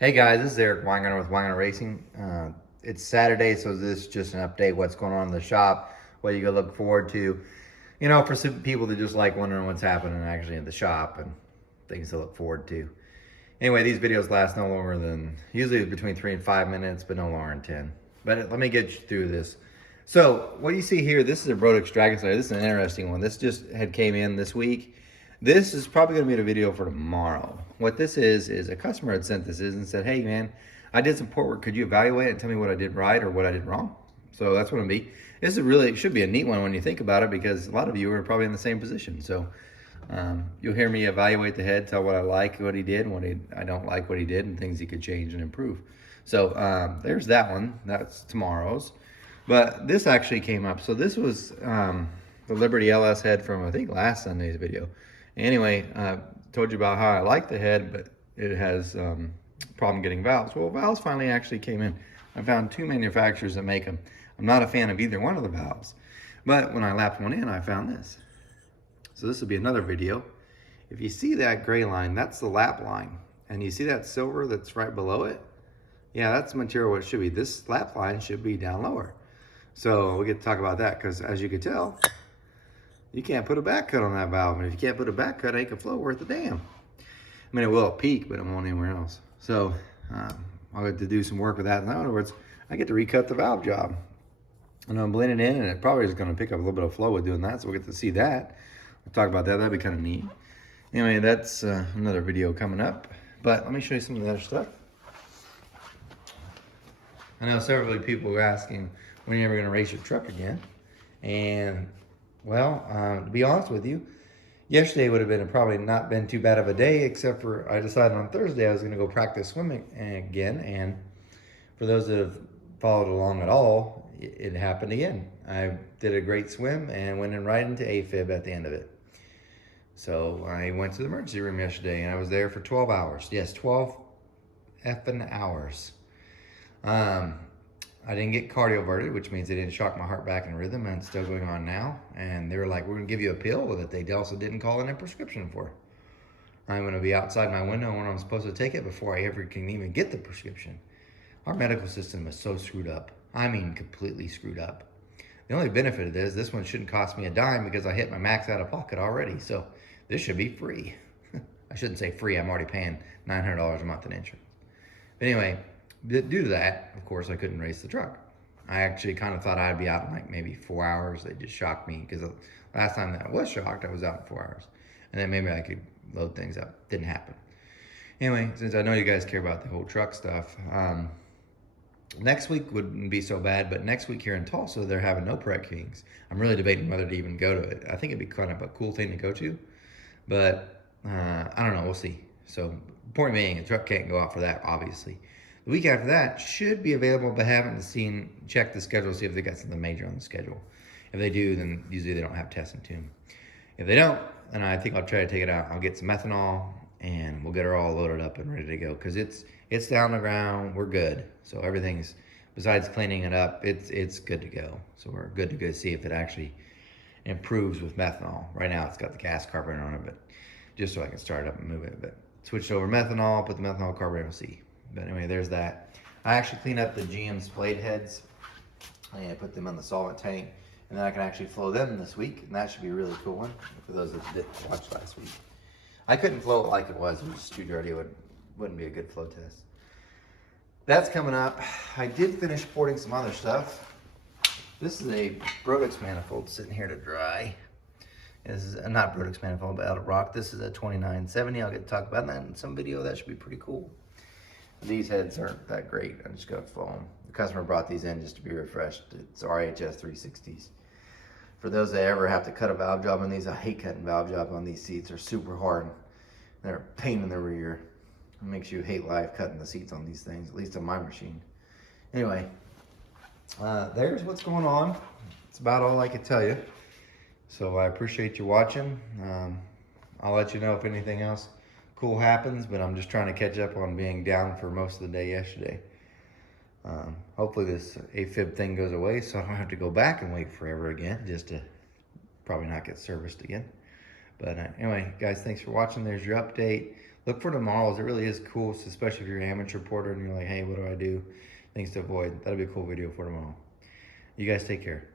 Hey guys, this is Eric Weingart with Weingart Racing. It's Saturday, so this is just an update what's going on in the shop, what you can look forward to. You know, for some people that just like wondering what's happening actually in the shop and things to look forward to. Anyway, these videos last no longer than, usually between 3 and 5 minutes, but no longer than 10. But let me get you through this. So, what you see here, this is a Brodix Dragon Slayer. This is an interesting one. This just came in this week. This is probably going to be a video for tomorrow. What this is a customer had sent this and said, hey man, I did some port work. Could you evaluate it and tell me what I did right or what I did wrong? So that's what it'll be. This is really, it should be a neat one when you think about it, because a lot of you are probably in the same position. So you'll hear me evaluate the head, tell what I like, what he did, and what I don't like what he did, and things he could change and improve. So there's that one. That's tomorrow's. But this actually came up. So this was the Liberty LS head from, I think, last Sunday's video. Anyway, told you about how I like the head, but it has problem getting valves. Well, valves finally actually came in. I found 2 manufacturers that make them. I'm not a fan of either one of the valves, but when I lapped one in, I found this. So this will be another video. If you see that gray line, that's the lap line. And you see that silver that's right below it? Yeah, that's the material what it should be. This lap line should be down lower. So we get to talk about that, because as you can tell, you can't put a back cut on that valve. And if you can't put a back cut, it ain't gonna flow worth a damn. I mean, it will at peak, but it won't anywhere else. So I'll get to do some work with that. In other words, I get to recut the valve job. And I'm blending it in, and it probably is gonna pick up a little bit of flow with doing that. So we'll get to see that. We'll talk about that. That'd be kind of neat. Anyway, that's another video coming up. But let me show you some of the other stuff. I know several people were asking, when are you ever gonna race your truck again? And well, to be honest with you, yesterday would have been probably not been too bad of a day, except for I decided on Thursday I was going to go practice swimming again. And for those that have followed along at all, it happened again. I did a great swim and went in right into AFib at the end of it. So I went to the emergency room yesterday and I was there for 12 hours. Yes, 12 effing hours. I didn't get cardioverted, which means they didn't shock my heart back in rhythm, and it's still going on now. And they were like, we're gonna give you a pill that they also didn't call in a prescription for. I'm gonna be outside my window when I'm supposed to take it before I ever can even get the prescription. Our medical system is so screwed up. I mean, completely screwed up. The only benefit of this one shouldn't cost me a dime, because I hit my max out of pocket already. So this should be free. I shouldn't say free, I'm already paying $900 a month in insurance. But anyway, due to that, of course, I couldn't race the truck. I actually kind of thought I'd be out in like maybe 4 hours. They just shocked me, because the last time that I was shocked, I was out in 4 hours. And then maybe I could load things up. Didn't happen. Anyway, since I know you guys care about the whole truck stuff, next week wouldn't be so bad, but next week here in Tulsa, they're having no Pret Kings. I'm really debating whether to even go to it. I think it'd be kind of a cool thing to go to, but I don't know, we'll see. So point being, the truck can't go out for that, obviously. The week after that should be available, but haven't check the schedule, see if they got something major on the schedule. If they do, then usually they don't have testing to them. If they don't, then I think I'll try to take it out. I'll get some methanol and we'll get her all loaded up and ready to go, because it's down the ground. We're good. So everything's, besides cleaning it up, it's good to go. So we're good to go see if it actually improves with methanol. Right now it's got the gas carburetor on it, but just so I can start it up and move it. But switched over methanol, put the methanol carburetor, we'll see. But anyway, there's that. I actually cleaned up the GM splayed heads and I put them in the solvent tank, and then I can actually flow them this week, and that should be a really cool one for those that didn't watch last week. I couldn't flow it like it was just too dirty. It wouldn't be a good flow test. That's coming up. I did finish porting some other stuff. This is a Brodix manifold sitting here to dry. This is not Brodix manifold, but out of rock. This is a 2970. I'll get to talk about that in some video. That should be pretty cool. These heads aren't that great. I'm just gonna flow them. The customer brought these in just to be refreshed. It's RHS 360s. For those that ever have to cut a valve job on these, I hate cutting valve jobs on these seats. They're super hard. They're a pain in the rear. It makes you hate life cutting the seats on these things, at least on my machine. Anyway, there's what's going on. It's about all I can tell you. So I appreciate you watching. I'll let you know if anything else cool happens, but I'm just trying to catch up on being down for most of the day yesterday. Hopefully this AFib thing goes away, so I don't have to go back and wait forever again, just to probably not get serviced again. But anyway, guys, thanks for watching. There's your update. look for tomorrow's. It really is cool, especially if you're an amateur porter and you're like, hey, what do I do? Things to avoid. That'll be a cool video for tomorrow. You guys take care.